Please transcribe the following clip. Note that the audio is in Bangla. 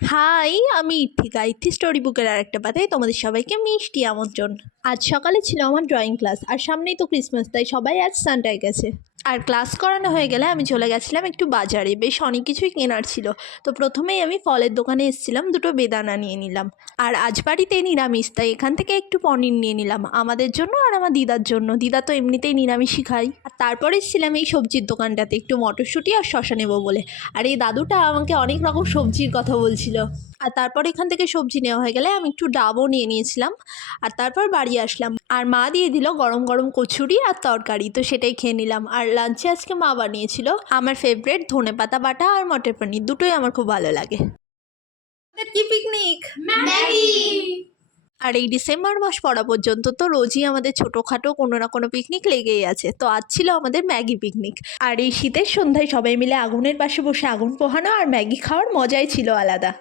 হাই, আমি ইথিকা। স্টোরি বুকের আরেকটা পাতায় তোমাদের সবাইকে মিষ্টি আমন্ত্রণ। আজ সকালে ছিল আমার ড্রয়িং ক্লাস, আর সামনেই তো ক্রিসমাস, তাই সবাই আজ সান্টায় গেছে। আর ক্লাস করানো হয়ে গেলে আমি চলে গেছিলাম একটু বাজারে, বেশ অনেক কিছুই কেনার ছিল। তো প্রথমেই আমি ফলের দোকানে এসেছিলাম, দুটো বেদানা নিয়ে নিলাম। আর আজ বাড়িতে নিরামিষ, তাই এখান থেকে একটু পনির নিয়ে নিলাম আমাদের জন্য আর আমার দিদার জন্য। দিদা তো এমনিতেই নিরামিষই খাই। আর তারপরে এসেছিলাম এই সবজির দোকানটাতে একটু মটরশুঁটি আর শশা নেবো বলে। আর এই দাদুটা আমাকে অনেক রকম সবজির কথা বলছিল। আর তারপর এখান থেকে সবজি নেওয়া হয়ে গেলে আমি একটু ডাবও নিয়ে নিয়েছিলাম। আর তারপর বাড়ি আসলাম, আর মা দিয়ে দিল গরম গরম কচুরি আর তরকারি, তো সেটাই খেয়ে নিলাম। আর লাঞ্চে আজকে মা বানিয়েছিল আমার ফেভারিট ধনেপাতা বাটা আর মটর পনির, দুটোই আমার খুব ভালো লাগে। কি পিকনিক? ম্যাগি। আর এই ডিসেম্বর মাস পড়া পর্যন্ত তো রোজই আমাদের ছোটোখাটো কোনো না কোনো পিকনিক লেগেই আছে। তো আজ ছিল আমাদের ম্যাগি পিকনিক। আর এই শীতের সন্ধ্যায় সবাই মিলে আগুনের পাশে বসে আগুন পোহানো আর ম্যাগি খাওয়ার মজাই ছিল আলাদা।